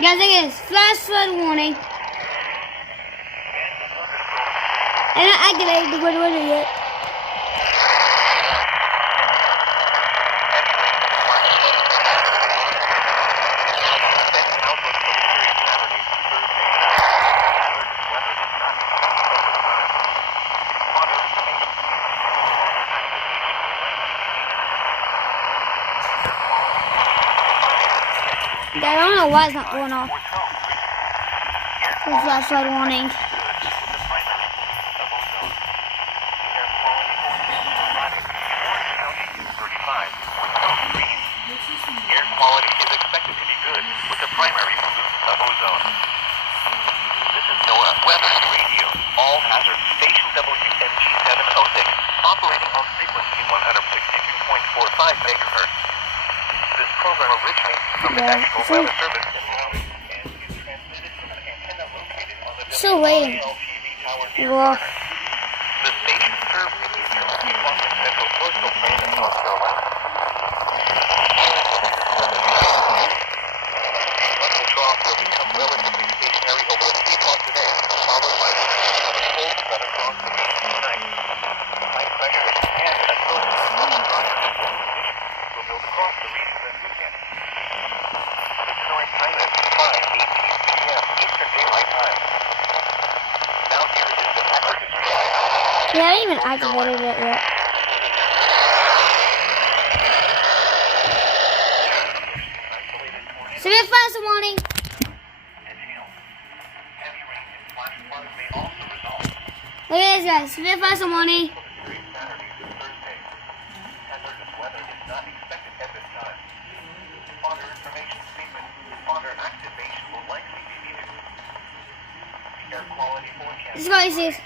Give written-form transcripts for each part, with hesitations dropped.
Guys, look at this. Flash flood warning. And I activated the weather yet. I don't know why it's not going off. Flash flood warning. Air quality is expected to be good with the primary pollutant of ozone. This is NOAA Weather Radio, all hazard station WMG706, operating on frequency 162.45 megahertz. This program originates from the National Weather Service in Maui and is transmitted from an antenna located on the Still waiting. WLTV tower near Well, the station serves the Eastern Seaboard and Central Coastal Plain of North Carolina. Local trough will become relatively stationary over the Seaboard today, followed by the of a cold front across the region tonight. High pressure and a cold front will build across the region this weekend. The current time is 5:18 p.m. Eastern Daylight Time. Now here is the Packers Sky. yeah, I didn't even activated it yet. Severe flash warning. Look at this, guys. Severe flash warning. This is what it says.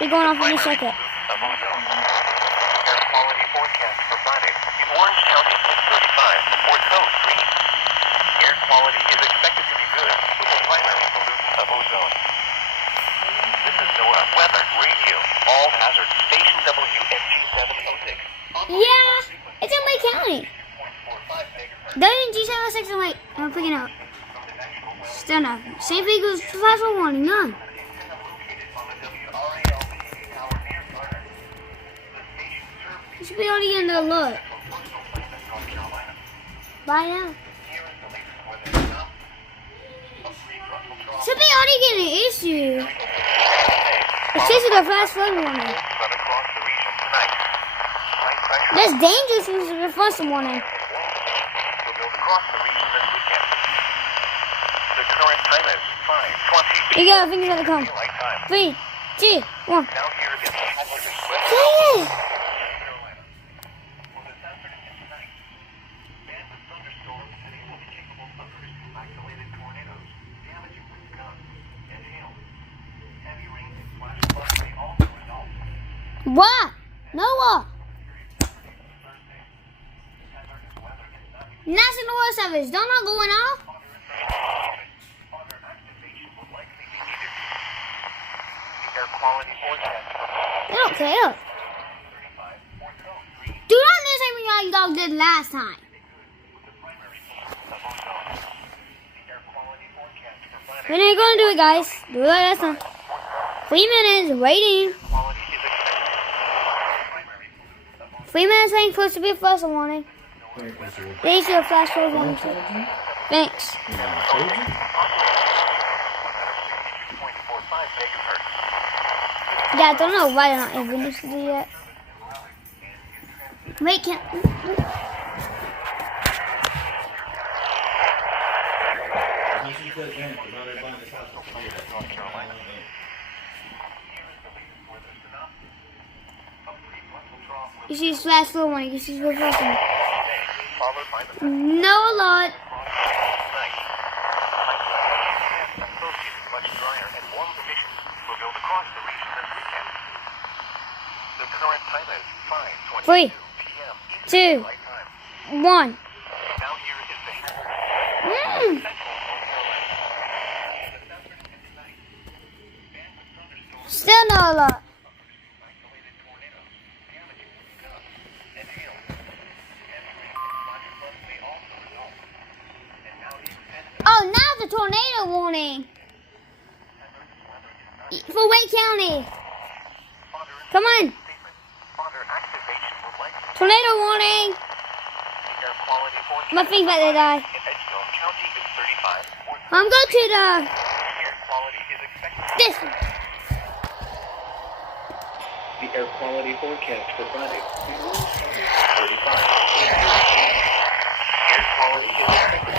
Be going off in a second. Air quality forecast for Friday. In Orange County, 35. Fort Coast, green. Air quality is expected to be good with the primary pollutant of ozone. This is NOAA Weather Radio, all hazard station WMG706. Yeah, it's in Lake County. WMG706 in Lake. I'm picking up. Still nothing. Same thing as flash warning. None. You should be already getting the alert. By now. Should be already getting an issue. It's just the flash flood warning. That's dangerous when it's the first warning. The current time is 5:20. You got fingers at the come. 3, 2, 1. Now here is the hazardous weather. Say it. What? Noah. National Weather Service, don't not going off? They don't care. Do not do the same thing like you dog did last time. We ain't gonna do it, guys. Do it like last time. 3 minutes waiting. 3 minutes waiting for it to be a flash warning. They should have flash flood warning too. Thanks. Yeah, I don't know why they're not even finished it yet. Wait, can't. You see flash flood warning. You see the flash warning. No alert. Much drier and warm conditions will build across the region this weekend. The current time is 5:22 3, p.m. 2, 1. Now here is the Still no alert. warning. For Wake County. Come on. Tornado warning. My feet's about to die. I'm going to this one. The air quality forecast for Friday. 35. Air quality is expected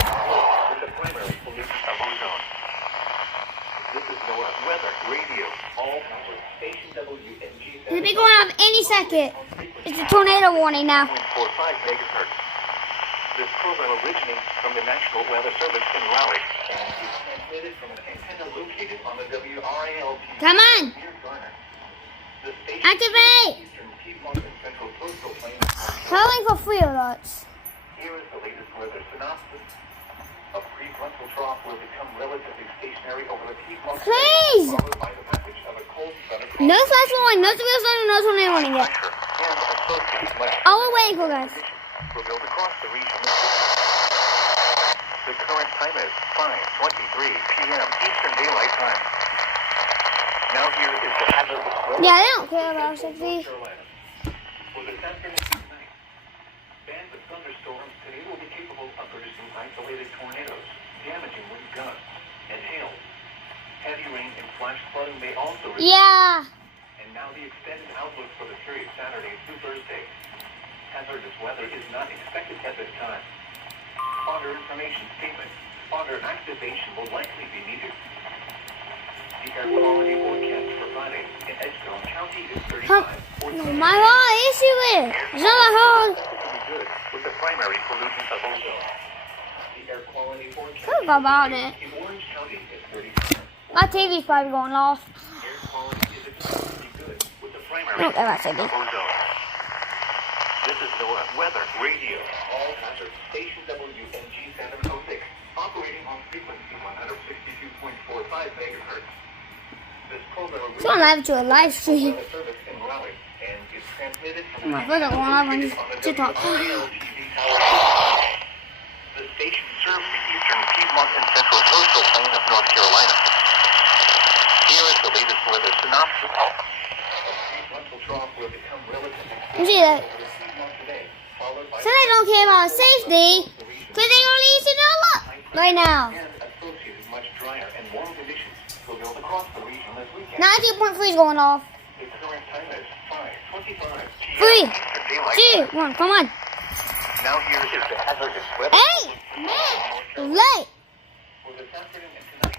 with the primary pollution of ozone. This is NOAA weather radio. All hazards. Station WNG. It'll be going off any second. It's a tornado warning now. 0.45 megahertz. This program originates from the National Weather Service in Raleigh and is transmitted from an antenna located on the WRAL TV Come on. near Garner. The station Activate. Eastern Piedmont and Central Coastal Plains. Calling for free alerts. Here is the latest weather synopsis. A prefrontal trough will become relatively stationary over the Piedmont. Please. Followed by the passage of a cold front across No flash warning, no severe storm, no tornado warning yet. pressure and associated much All we're waiting for, guys. will build across the region. The current time is 5:23 p.m. Eastern Daylight Time. Now here is the hazardous weather. Yeah, they don't care about safety. Carolina. For this afternoon and tonight, bands of thunderstorms today will be capable of producing isolated tornadoes, damaging wind gusts, and hail. Heavy rain and flash flooding may also result. Yeah. And now the extended outlook for the period Saturday through Thursday. Hazardous weather is not expected at this time. Fodder information statement. Fodder activation will likely be needed. The air quality forecast for Friday in Edgecombe County is 35. My whole issue is, it's not a whole. Good with the primary pollutant of ozone. The air quality forecast Think about it. in Orange County is 35. My TV's probably going off. Air quality is expected to be good with the primary I don't care about pollutant safety. of ozone. This is NOAA Weather Radio. All hazards. Station WNG 706. Operating on frequency 162.45 megahertz. This program It's going live to a live stream. weather service in Raleigh and is transmitted from My brother going live on TikTok. WRAL TV tower. The station serves the eastern Piedmont and central coastal plain of North Carolina. Here is the latest weather synopsis. A prefrontal trough will become relatively You see that? over the Piedmont today, followed by So they don't care about safety, because they releasing a lot right now. and associated much drier and warm conditions will build across the region this weekend. 92.3 is going off. The current time is 5:25 p.m. 3, Eastern Daylight 2, 1, come on. Now here is the hazardous weather. 8 minutes late. For this afternoon and tonight,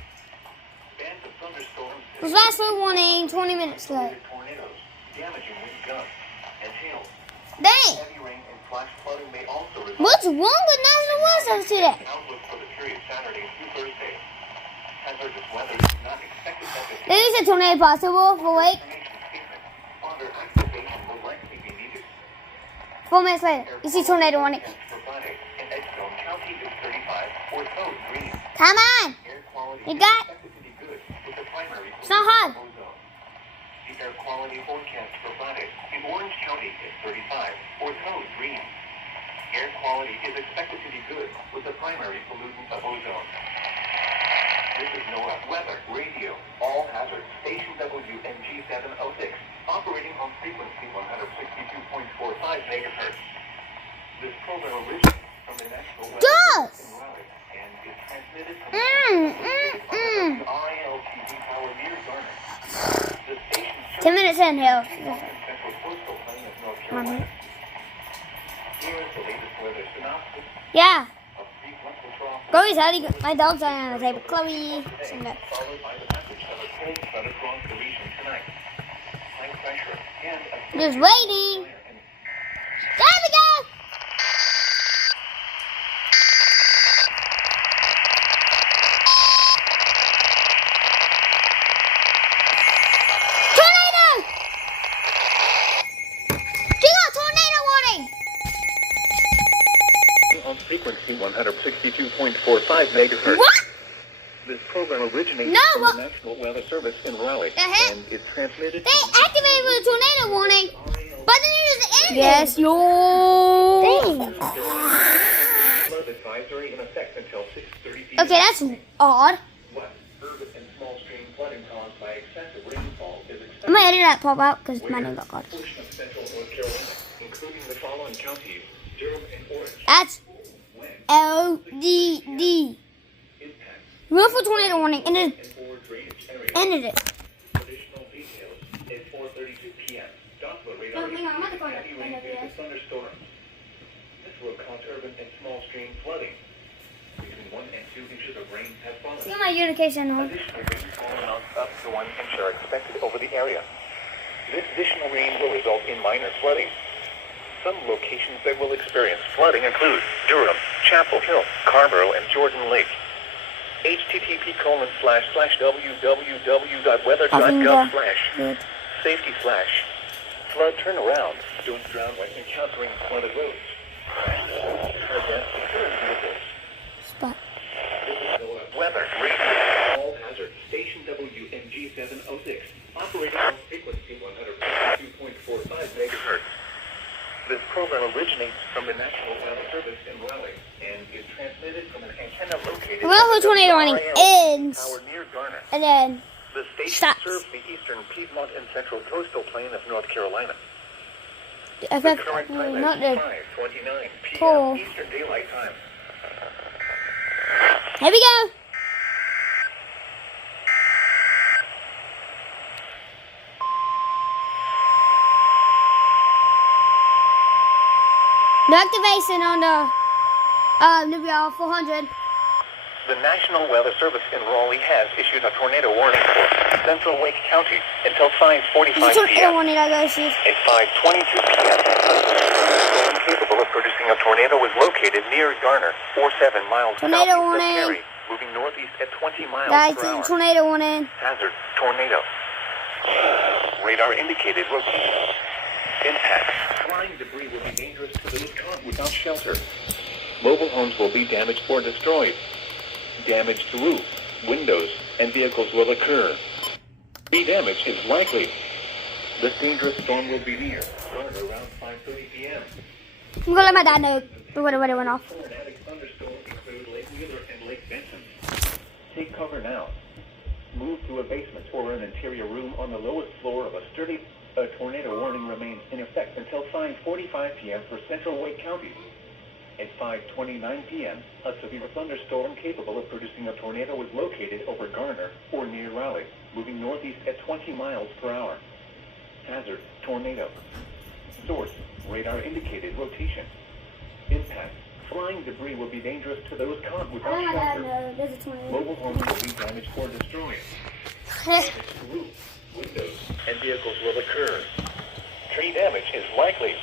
bands of thunderstorms This last one warning, 20 minutes late. tornadoes, damaging wind gusts, and hail. Dang. Heavy rain and flash flooding may also result. What's wrong with National Weather Service today? Outlook for the period Saturday through Thursday. Hazardous weather is not expected at this There is a tornado possible for Wake. information statement. Fodder activation will likely be needed. 4 minutes later, you see tornado warning. For Friday in Edgecombe County is 35 or code green. Come on. Air quality You is got- expected to be good with the primary It's not hard. ozone. The air quality forecast for Friday in Orange County is 35 or code green. Air quality is expected to be good with the primary pollutant of ozone. This is NOAA Weather Radio. All hazards. Station WNG 706. Operating on frequency 162.45 megahertz. This program originates from the National Weather Does. Service in Raleigh and is transmitted from Mm. RAL TV tower near Garner. The station 10 minutes in here. Central Coastal Plain of North Carolina. Here is the latest weather synopsis. Yeah. A prefrontal trough Chloe's out. My dog's lying on the table. Chloe. Sing that. followed by the passage of a cold front across the region tonight. High pressure and Just waiting. There we go. Tornado. We got tornado warning. on frequency 162.45 megahertz. What? This program originates No, from what- the National Weather Service in Raleigh heck? and is transmitted They activated the tornado warning, but then it just ended. Yes, yo. flood advisory in effect until 6:30 p.m. Okay, that's odd. What? gonna edit that pop out because my name got called. Portion of central North Carolina, including the following counties: Durham and Orange. That's LDD. Impact Willful tornado warning. Ended and forward drainage area. it. Additional details at 4:32 p.m. Doppler radar hang on, I'm about to call it. heavy rain due to thunderstorm. This will cause urban and small stream flooding. Between 1 and 2 inches of rain have fallen. See my unification on. Additional rainfall amounts up to 1 inch are expected over the area. This additional rain will result in minor flooding. Some locations that will experience flooding include Durham, Chapel Hill, Carrboro, and Jordan Lake. http://www.weather.gov/safety/flood turnaround. Don't drown when encountering flooded roads. Spot. Weather radio. All hazard. Station WMG 706. Operating on frequency 152.45 megahertz. This program originates from the National Weather Service in Raleigh and is transmitted from an antenna located Willful tornado warning ends. tower near Garner. And then The station stops. serves the eastern Piedmont and central coastal plain of North Carolina. The FF, current time not is the 5:29 p.m. pole. Eastern Daylight Time. Here we go. No activation on the WR 400. The National Weather Service in Raleigh has issued a tornado warning for Central Wake County until 5:45 Tornado p.m. warning, I go see. At 5:22 p.m., a storm capable of producing a tornado was located near Garner, 47 miles Tornado southeast warning. of Cary, moving northeast at 20 miles Guys, per hour. tornado warning. Hazard, tornado. Radar indicated rotation. Impact. Flying debris will be dangerous to those caught without shelter. Mobile homes will be damaged or destroyed. Damage to roofs, windows, and vehicles will occur. Tree damage is likely. This dangerous storm will be near Garner around 5:30 p.m. I'm gonna let my dad know when it went off. Tornadic thunderstorms include Lake Wheeler and Lake Benson. Take cover now. Move to a basement or an interior room on the lowest floor of a sturdy. A tornado warning remains in effect until 5:45 p.m. for Central Wake County. At 5:29 p.m., a severe thunderstorm capable of producing a tornado was located over Garner or near Raleigh, moving northeast at 20 miles per hour. Hazard, tornado. Source, radar indicated rotation. Impact, flying debris will be dangerous to those caught I without let my dad shelter. know there's a tornado. Mobile homes will be damaged or destroyed. Damage to roofs, windows, and vehicles will occur. Tree damage is likely.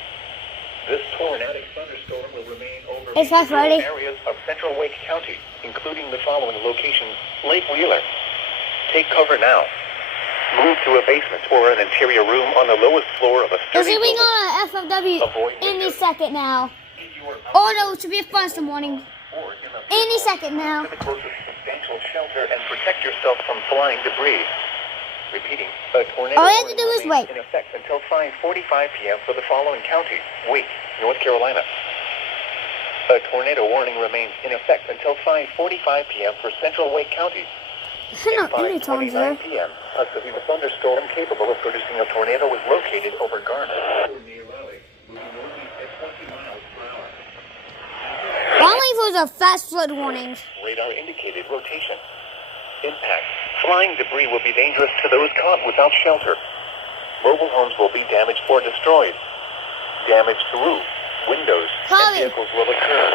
This tornadic thunderstorm will remain over It's 5:30. areas of Central Wake County, including the following locations: Lake Wheeler. Take cover now. Move to a basement or an interior room on the lowest floor of a We're sturdy zooming building. on FFW Avoid any windows. second now. In your Oh no, it should be a thunderstorm warning. or in a Any second now. to the closest substantial shelter and protect yourself from flying debris. Repeating, a tornado All you have to warning do is remains wait. in effect until 5:45 p.m. for the following counties: Wake, North Carolina. A tornado warning remains in effect until 5:45 p.m. for Central Wake County. No, any times there. 5:29 p.m., a severe thunderstorm capable of producing a tornado was located over Garner or near Raleigh, moving northeast at 20 miles per hour. All I'm waiting for is a fast flood warning. Radar indicated rotation. Impact. Flying debris will be dangerous to those caught without shelter. Mobile homes will be damaged or destroyed. Damage to roofs, windows, Chloe. and vehicles will occur.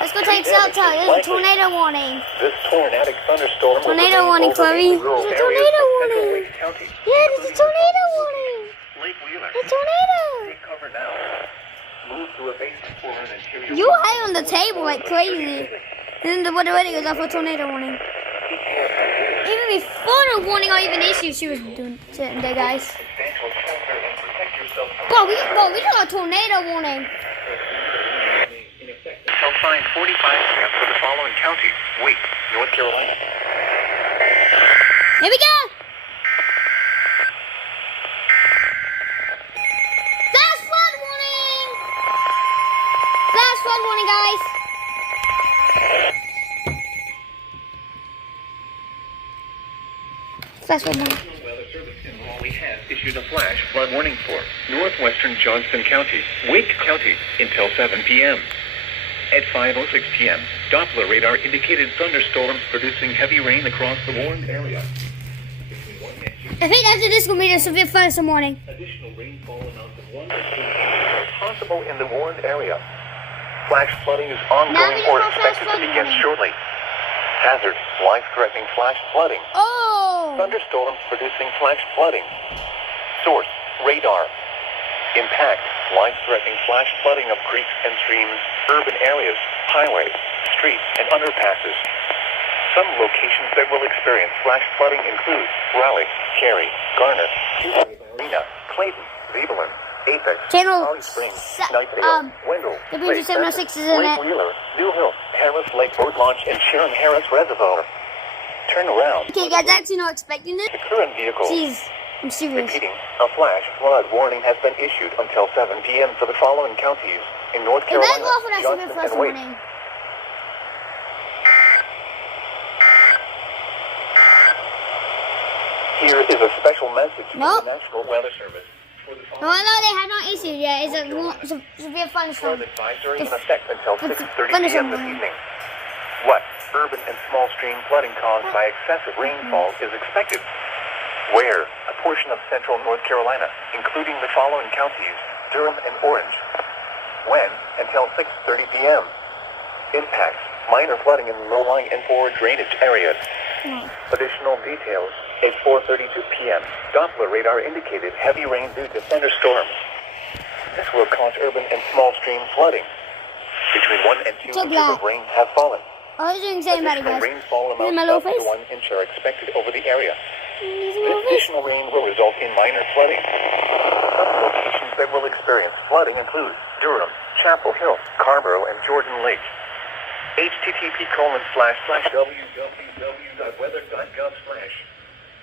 Let's go take cell tower. There's a tornado warning. This tornadic thunderstorm Tornado will warning, remain over Chloe. many rural There's a areas tornado of warning. Central Wake County, Yeah, there's a including tornado warning. Lake Wheeler. A tornado. Take cover now. Move to a basement or an interior You room high on the table like crazy. And then the weather radio goes off for tornado warning. Even before the warning or even issue, she was doing sitting there, guys. substantial shelter and protect yourself from Bro, we got a tornado warning. in effect until 5:45 p.m. for the following county: Wake, North Carolina. Here we go. Flash flood warning. Flash flood warning, guys. Flash flood warning. National Weather Service in Raleigh Raleigh has issued a flash flood warning for northwestern Johnston County, Wake County, until 7 p.m. At 5:06 p.m., Doppler radar indicated thunderstorms producing heavy rain across the warned area. Between 1 and 2 I think after this will be a severe flood this morning. additional rainfall amounts of 1 to 2 inches are possible in the warned area. Flash flooding is ongoing or expected to begin shortly. Hazard, life-threatening flash flooding. Oh! Thunderstorms producing flash flooding. Source, radar. Impact, life-threatening flash flooding of creeks and streams, urban areas, highways, streets, and underpasses. Some locations that will experience flash flooding include Raleigh, Cary, Garner, Arena, Clayton, Cleveland, Apex, Channel Holly Springs, Knightdale, Wendell, W 706 is in Lake it. Wheeler, New Hill, Harris Lake Boat Launch, and Sharon Harris Reservoir. Turn around. Okay, guys, actually not expecting this. The current vehicle. Jeez, I'm serious. Repeating, a flash flood warning has been issued until 7 p.m. for the following counties in North It better Carolina, go off with that severe Johnston, flood this and Wake. morning. Here is a special message from Nope. the National Weather Service for the No, following no, they have not issued yet. It's a severe thunderstorm. flood advisory in It's- effect until it's 6:30 thunderstorm p.m. this warning. evening. What urban and small stream flooding caused by excessive rainfall is expected? Where? A portion of central North Carolina, including the following counties, Durham and Orange. When? Until 6:30 p.m. Impacts, minor flooding in low-lying and forward drainage areas. Additional details, at 4:32 p.m., Doppler radar indicated heavy rain due to thunderstorms. This will cause urban and small stream flooding. Between 1 and 2 So inches of black. rain have fallen. I was doing something about it, Additional guys. rainfall This is my amounts little up to face. 1 inch are expected over the area. This is my This little face. additional rain will result in minor flooding. Some locations that will experience flooding include Durham, Chapel Hill, Carborough, and Jordan Lake.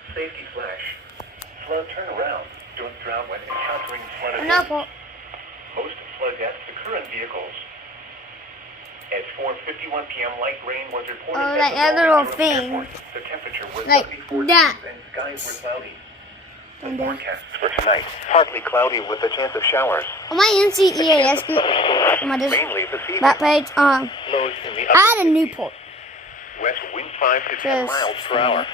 http://www.weather.gov/safety/flood turnaround. Don't drown when encountering flooded No, areas. Most flood deaths occur in vehicles. At 4:51 p.m., light rain was reported. Oh, at like the that Raleigh little Durham thing. Airport. The temperature was Like 74 that. degrees and skies were cloudy. The And then- forecast for tonight: partly cloudy with a chance of showers. On my NCEAS group, on my Mainly this evening. that page, Lows in the I had a upper Newport. west wind 5 to 10 Just- miles per hour.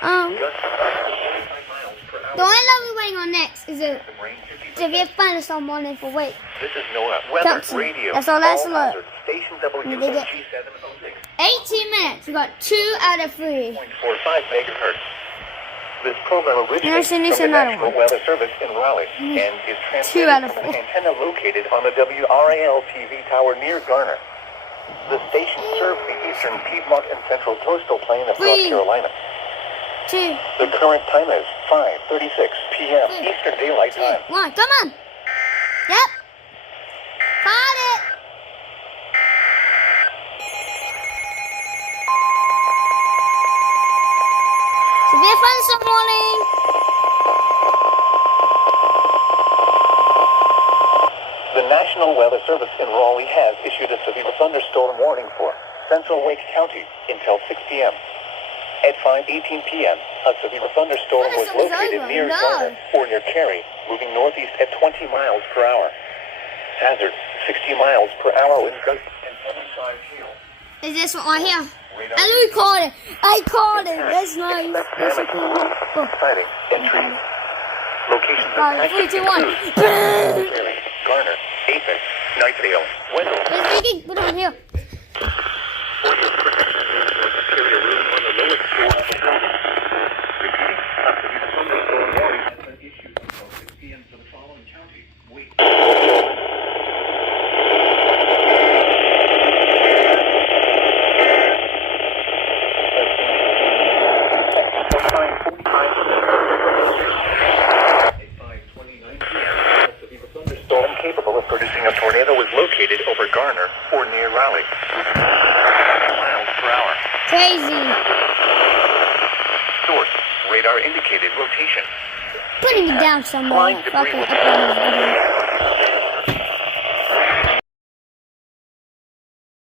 Um, Gusts of 45 miles per hour. the only level we're waiting on next is a Some rain 50%. severe thunderstorm warning for Wake. This is NOAA Weather Thompson. Radio. That's all, that's a lot. hazard, Station And they did- WMG706. 18 minutes. We got 2 out of 3. 0.45 megahertz. This program originates There's from the another National one. Weather Service in Raleigh and is 2 out transmitted of from an 4. antenna located on the WRAL TV tower near Garner. The station serves the eastern Piedmont and central coastal plain of North 3, Carolina. 2, The current time is 5:36 p.m. Eastern Daylight 2, Time. 1. Come on. Yep. Got it. Severe thunderstorm warning. The National Weather Service in Raleigh has issued a severe thunderstorm warning for central Wake County until 6 p.m. At 5:18 p.m., a severe thunderstorm was Thunderstorm is located over. near No. Garner or near Cary, moving northeast at 20 miles per hour. Hazard, 60 miles per hour with gusts and 75 hail. Is this one right here? Radar I literally caught it. I caught it. That's nice. expect That's so damage cool. to roofs, Oh. siding, and trees. Locations of 5, 3, active 2, 1. include Cary, Garner, Apex, Knightdale, Wendell. It's making. Put it on here. For your protection, carry a room on the lowest floor of the building. Repeating, a severe thunderstorm warning has been issued until 6 p.m. for the following county. Wait. Storm capable of producing a tornado was located over Garner or near Raleigh. Miles per hour. Crazy. Source, radar indicated rotation. Putting it down somewhere. Fucking upload this video.